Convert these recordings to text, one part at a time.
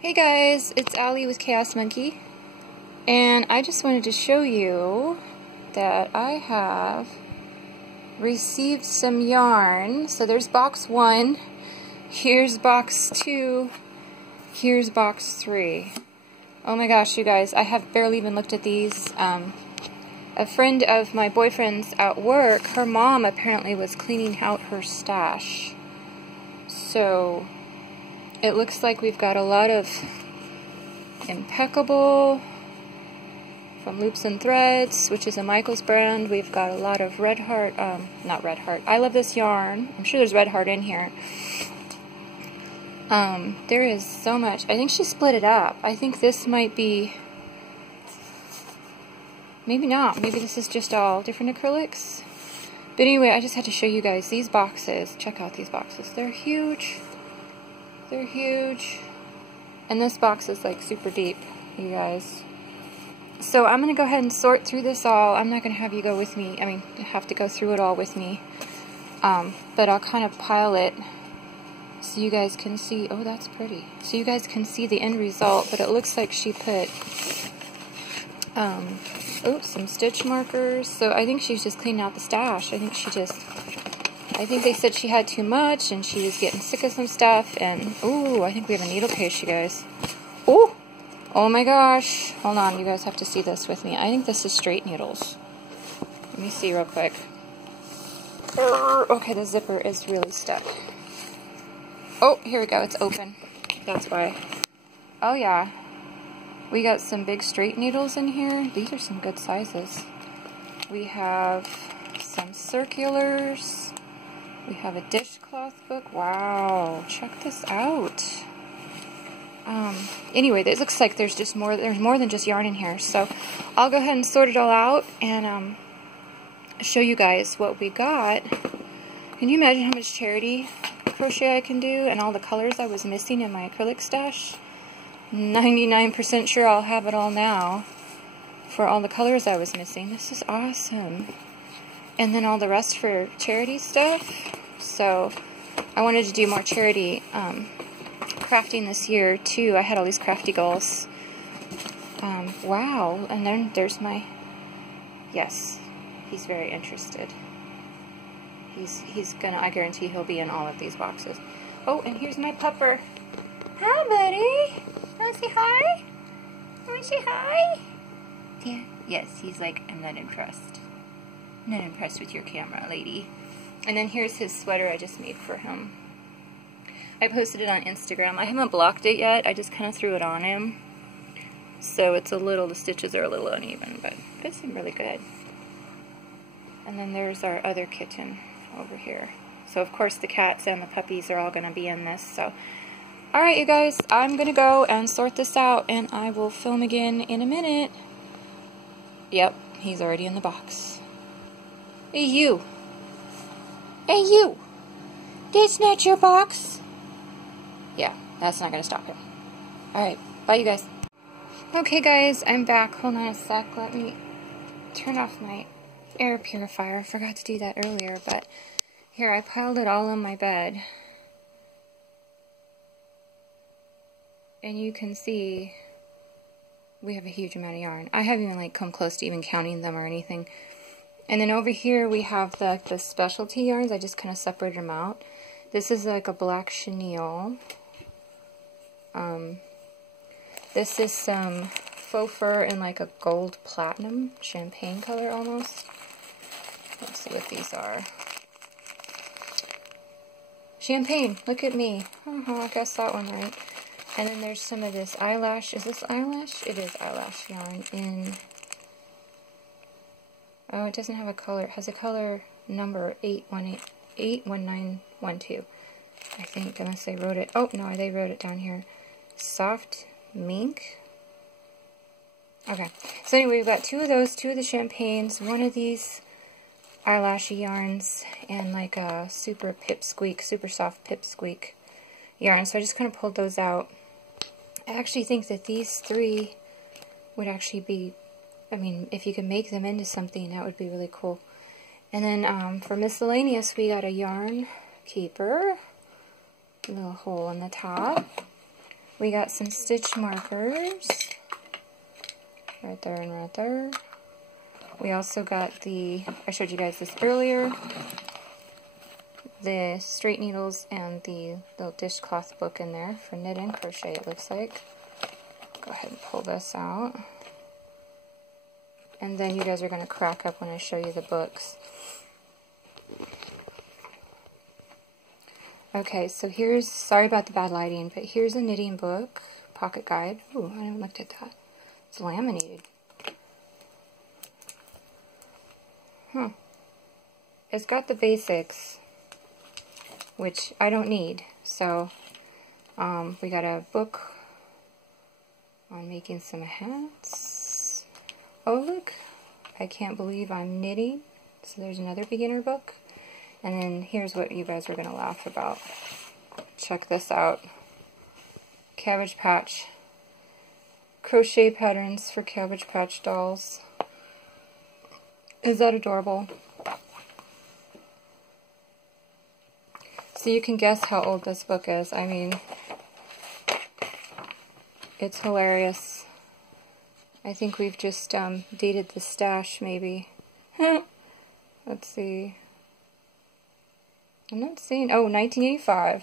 Hey guys, it's Allie with Chaos Monkey, and I just wanted to show you that I have received some yarn. So there's box 1, here's box 2, here's box 3. Oh my gosh, you guys, I have barely even looked at these. A friend of my boyfriend's at work, her mom apparently was cleaning out her stash. So it looks like we've got a lot of Impeccable from Loops and Threads, which is a Michaels brand. We've got a lot of Red Heart, not Red Heart, I Love This Yarn. I'm sure there's Red Heart in here. There is so much. I think she split it up. I think this might be, maybe not. Maybe this is just all different acrylics. But anyway, I just had to show you guys these boxes. Check out these boxes. They're huge. They're huge. And this box is like super deep, you guys. So I'm going to go ahead and sort through this all. I'm not going to have you go with me. I mean, have to go through it all with me. But I'll kind of pile it so you guys can see. Oh, that's pretty. So you guys can see the end result. But it looks like she put some stitch markers. So I think she's just cleaning out the stash. I think they said she had too much and she was getting sick of some stuff. And, ooh, I think we have a needle case, you guys. Ooh! Oh my gosh. Hold on, you guys have to see this with me. I think this is straight needles. Let me see real quick. Okay, the zipper is really stuck. Oh, here we go. It's open. That's why. Oh, yeah. We got some big straight needles in here. These are some good sizes. We have some circulars. We have a dishcloth book. Wow, check this out. Anyway, it looks like there's more than just yarn in here. So I'll go ahead and sort it all out and show you guys what we got. Can you imagine how much charity crochet I can do and all the colors I was missing in my acrylic stash? 99% sure I'll have it all now for all the colors I was missing. This is awesome. And then all the rest for charity stuff. So I wanted to do more charity crafting this year too. I had all these crafty goals. Wow. And then there's my, yes, he's very interested. He's gonna, I guarantee he'll be in all of these boxes. Oh, and here's my pupper. Hi, buddy. Wanna say hi? Wanna say hi? Yeah. Yes, he's like, I'm not impressed. Not impressed with your camera, lady. And then here's his sweater I just made for him. I posted it on Instagram. I haven't blocked it yet. I just kind of threw it on him. So it's a little, the stitches are a little uneven, but it's really good. And then there's our other kitten over here. So of course the cats and the puppies are all going to be in this. So, alright you guys, I'm going to go and sort this out and I will film again in a minute. Yep, he's already in the box. Hey you! Hey you! That's not your box! Yeah, that's not gonna stop him. Alright, bye you guys. Okay guys, I'm back. Hold on a sec, let me turn off my air purifier. I forgot to do that earlier, but here, I piled it all on my bed. And you can see we have a huge amount of yarn. I haven't even come close to even counting them or anything. And then over here we have the specialty yarns. I just kind of separated them out. This is like a black chenille. This is some faux fur in like a gold platinum, champagne color almost. Let's see what these are. Champagne, look at me. I guessed that one right. And then there's some of this eyelash. Is this eyelash? It is eyelash yarn in... Oh, it doesn't have a color. It has a color number 81912. I think, unless they wrote it. Oh, no, they wrote it down here. Soft mink. Okay. So anyway, we've got two of those, two of the champagnes, one of these eyelashy yarns, and like a super pipsqueak, super soft pipsqueak yarn. So I just kind of pulled those out. I actually think that these three would actually be, I mean, if you could make them into something, that would be really cool. And then for miscellaneous, we got a yarn keeper, a little hole in the top. We got some stitch markers. Right there and right there. We also got the, I showed you guys this earlier, the straight needles and the little dishcloth book in there for knit and crochet, it looks like. Go ahead and pull this out. And then you guys are going to crack up when I show you the books. Okay, so here's, sorry about the bad lighting, but here's a knitting book, pocket guide. Ooh, I haven't looked at that. It's laminated. It's got the basics, which I don't need. So, we got a book on making some hats. Oh look, I can't believe I'm knitting. So there's another beginner book. And then here's what you guys are going to laugh about. Check this out. Cabbage Patch. Crochet patterns for Cabbage Patch dolls. Is that adorable? So you can guess how old this book is. I mean, it's hilarious. I think we've just dated the stash, maybe. Let's see. I'm not seeing... Oh, 1985.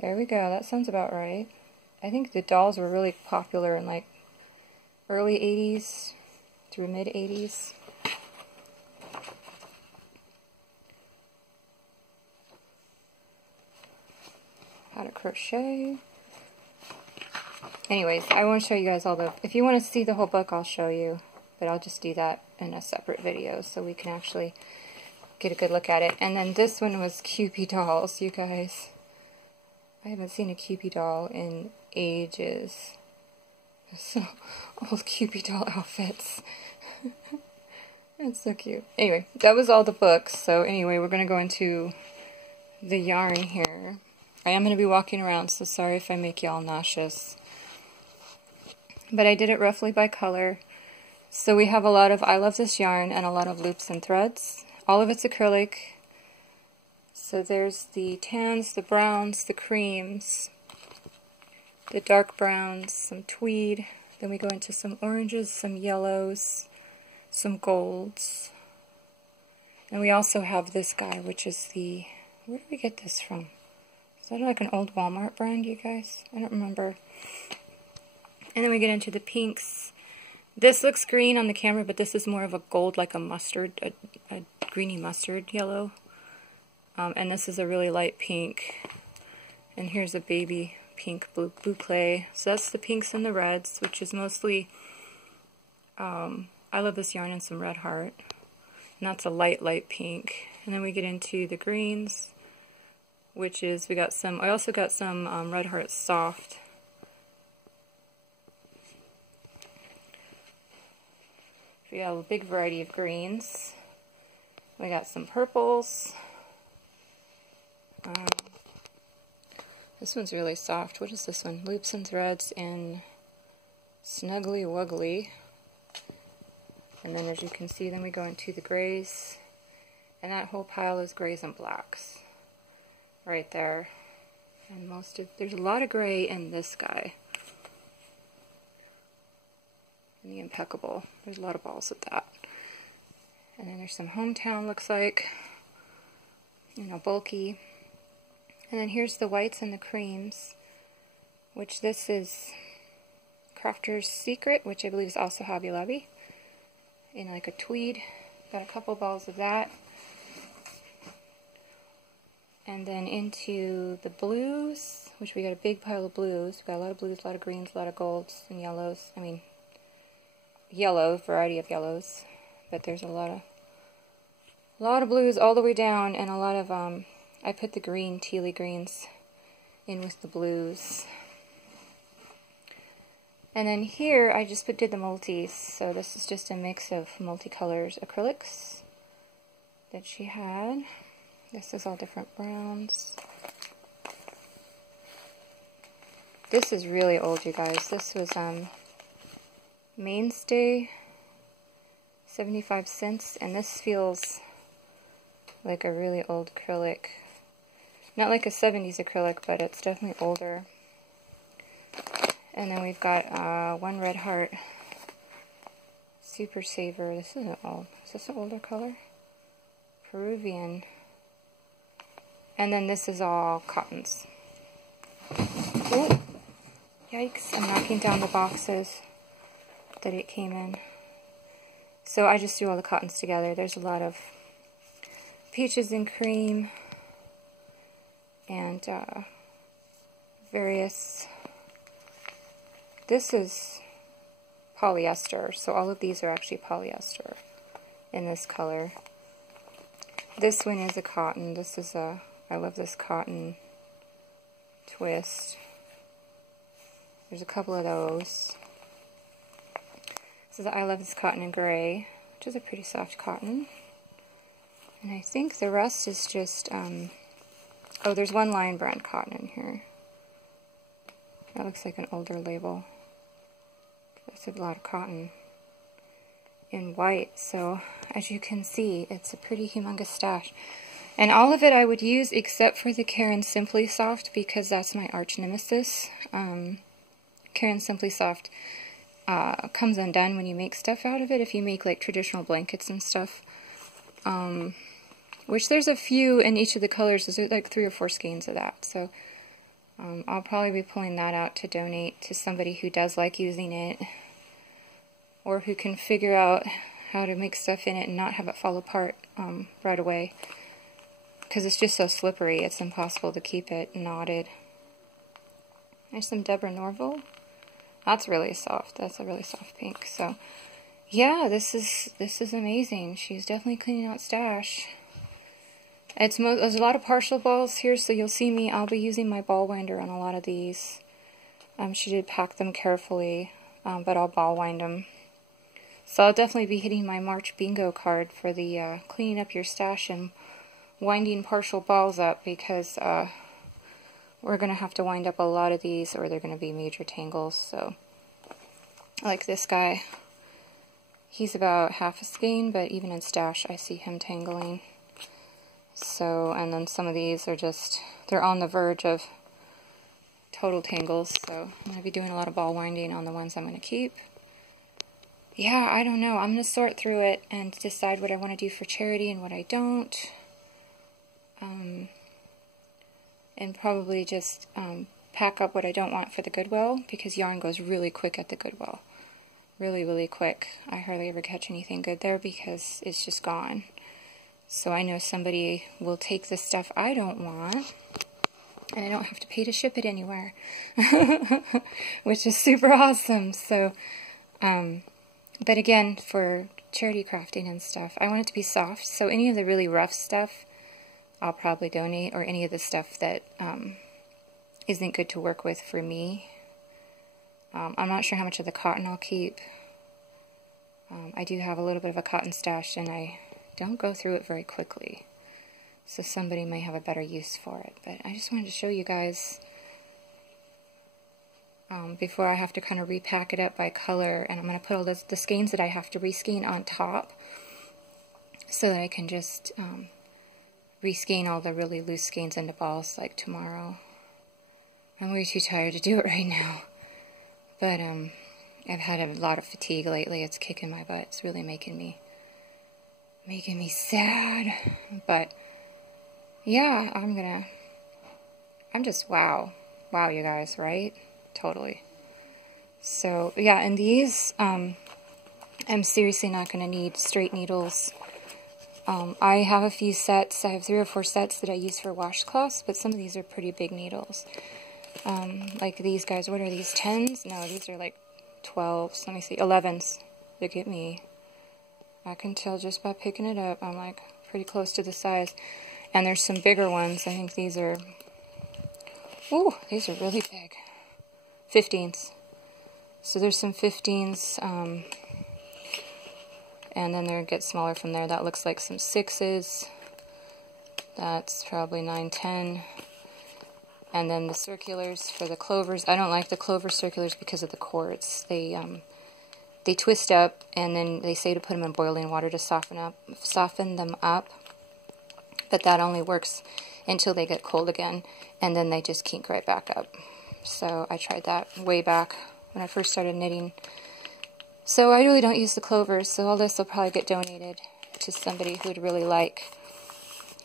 There we go. That sounds about right. I think the dolls were really popular in like early 80s through mid 80s. How to crochet. Anyways, I won't show you guys all the... If you want to see the whole book, I'll show you. But I'll just do that in a separate video so we can actually get a good look at it. And then this one was Kewpie dolls, you guys. I haven't seen a Kewpie doll in ages. So, old Kewpie doll outfits. It's so cute. Anyway, that was all the books. So anyway, we're going to go into the yarn here. I am going to be walking around, so sorry if I make y'all nauseous. But I did it roughly by color. So we have a lot of I Love This Yarn and a lot of loops and threads. All of it's acrylic. So there's the tans, the browns, the creams, the dark browns, some tweed. Then we go into some oranges, some yellows, some golds. And we also have this guy, which is the... Where did we get this from? Is that like an old Walmart brand, you guys? I don't remember. And then we get into the pinks. This looks green on the camera, but this is more of a gold, like a mustard, a greeny mustard yellow. And this is a really light pink. And here's a baby pink blue clay. So that's the pinks and the reds, which is mostly I Love This Yarn and some Red Heart. And that's a light pink. And then we get into the greens, which is, we got some, I also got some Red Heart Soft. We got a big variety of greens. We got some purples. This one's really soft. What is this one? Loops and Threads and Snuggly Wuggly. And then as you can see, then we go into the grays. And that whole pile is grays and blacks. Right there. And there's a lot of gray in this guy. And the Impeccable. There's a lot of balls with that. And then there's some Hometown, looks like. You know, bulky. And then here's the whites and the creams, which this is Crafter's Secret, which I believe is also Hobby Lobby, in like a tweed. Got a couple balls of that. And then into the blues, which we got a big pile of blues. We got a lot of blues, a lot of greens, a lot of golds and yellows. I mean, yellow, variety of yellows. But there's a lot of blues all the way down, and a lot of I put the green tealy greens in with the blues. And then here I just did the multis, so this is just a mix of multicolors acrylics that she had. This is all different browns. This is really old, you guys. This was Mainstay, 75 cents, and this feels like a really old acrylic. Not like a 70s acrylic, but it's definitely older. And then we've got one red heart. Super Saver. This isn't old. Is this an older color? Peruvian. And then this is all cottons. Ooh. Yikes, I'm knocking down the boxes that it came in. So I just threw all the cottons together. There's a lot of peaches and cream and various... This is polyester, so all of these are actually polyester in this color. This one is a cotton. This is a... I love this cotton twist. There's a couple of those. This is I love this cotton in gray, which is a pretty soft cotton. And I think the rest is just, oh, there's one Lion Brand cotton in here. That looks like an older label. There's a lot of cotton in white, so as you can see, it's a pretty humongous stash. And all of it I would use except for the Caron Simply Soft, because that's my arch nemesis. Caron Simply Soft comes undone when you make stuff out of it, if you make like traditional blankets and stuff. Which there's a few in each of the colors. There's like 3 or 4 skeins of that. So I'll probably be pulling that out to donate to somebody who does like using it, or who can figure out how to make stuff in it and not have it fall apart right away. Because it's just so slippery, it's impossible to keep it knotted. There's some Deborah Norville. That's really soft. That's a really soft pink. So, yeah, this is amazing. She's definitely cleaning out stash. There's a lot of partial balls here, so you'll see me. I'll be using my ball winder on a lot of these. She did pack them carefully, but I'll ball wind them. So I'll definitely be hitting my March bingo card for the cleaning up your stash and winding partial balls up, because we're going to have to wind up a lot of these or they're going to be major tangles. So, like this guy, he's about half a skein, but even in stash I see him tangling. So, and then some of these are just, they're on the verge of total tangles, so I'm going to be doing a lot of ball winding on the ones I'm going to keep. Yeah, I don't know. I'm going to sort through it and decide what I want to do for charity and what I don't. And probably just pack up what I don't want for the Goodwill, because yarn goes really quick at the Goodwill. Really, really quick. I hardly ever catch anything good there because it's just gone. So I know somebody will take the stuff I don't want, and I don't have to pay to ship it anywhere, which is super awesome. So, but again, for charity crafting and stuff, I want it to be soft, so any of the really rough stuff I'll probably donate, or any of the stuff that isn't good to work with for me. I'm not sure how much of the cotton I'll keep. I do have a little bit of a cotton stash, and I don't go through it very quickly. So somebody may have a better use for it. But I just wanted to show you guys before I have to kind of repack it up by color. And I'm going to put all the skeins that I have to reskein on top, so that I can just reskein all the really loose skeins into balls like tomorrow. I'm way too tired to do it right now. But I've had a lot of fatigue lately. It's kicking my butt. It's really making me sad. But yeah, I'm just wow, you guys, right? Totally. So yeah, and these I'm seriously not going to need straight needles. I have a few sets. I have 3 or 4 sets that I use for washcloths, but some of these are pretty big needles. Like these guys, what are these, 10s? No, these are like 12s. Let me see, 11s. Look at me. I can tell just by picking it up. I'm like pretty close to the size. And there's some bigger ones. I think these are, ooh, these are really big. 15s. So there's some 15s, and then they get smaller from there. That looks like some 6s. That's probably 9, 10. And then the circulars for the clovers. I don't like the clover circulars because of the cords. They twist up, and then they say to put them in boiling water to soften them up. But that only works until they get cold again, and then they just kink right back up. So I tried that way back when I first started knitting. So I really don't use the clovers, so all this will probably get donated to somebody who'd really like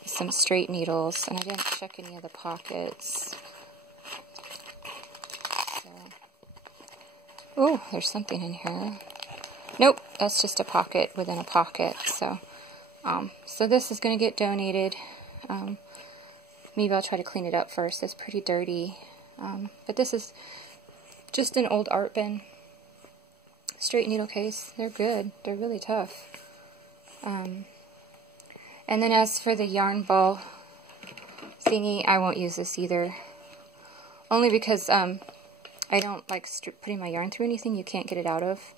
some straight needles. And I didn't check any of the pockets. So. Oh, there's something in here. Nope, that's just a pocket within a pocket. So, so this is going to get donated. Maybe I'll try to clean it up first. It's pretty dirty. But this is just an old art bin. Straight needle case. They're good. They're really tough. And then as for the yarn ball thingy, I won't use this either. Only because I don't like putting my yarn through anything you can't get it out of.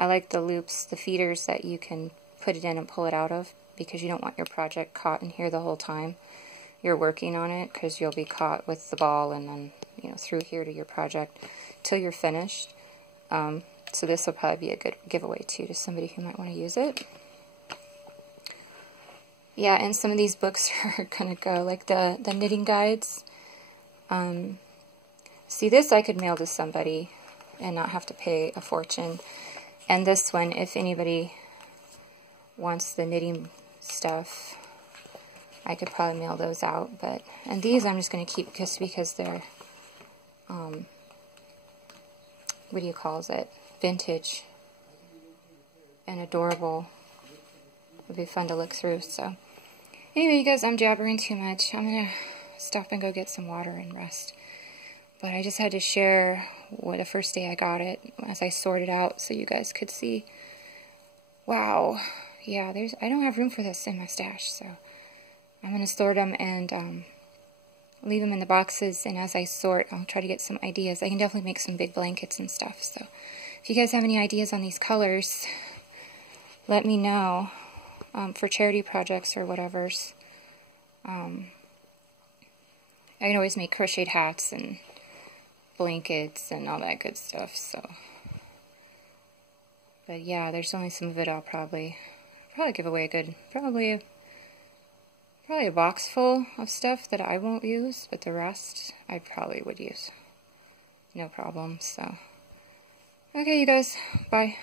I like the loops, the feeders that you can put it in and pull it out of, because you don't want your project caught in here the whole time you're working on it, because you'll be caught with the ball and then, you know, through here to your project till you're finished. So this will probably be a good giveaway too to somebody who might want to use it. Yeah, and some of these books are gonna go, like the knitting guides. See, this I could mail to somebody and not have to pay a fortune. And this one, if anybody wants the knitting stuff, I could probably mail those out. And these I'm just going to keep just because they're, what do you call it? Vintage and adorable. It'll be fun to look through. So anyway, you guys, I'm jabbering too much. I'm going to stop and go get some water and rest. But I just had to share the first day I got it as I sorted out so you guys could see. Wow. Yeah, I don't have room for this in my stash, so I'm going to sort them and leave them in the boxes, and as I sort, I'll try to get some ideas. I can definitely make some big blankets and stuff, so if you guys have any ideas on these colors, let me know for charity projects or whatever's. I can always make crocheted hats and blankets and all that good stuff, so. But yeah, there's only some of it I'll probably give away a good, probably a box full of stuff that I won't use, but the rest I probably would use. No problem, so. Okay, you guys, bye.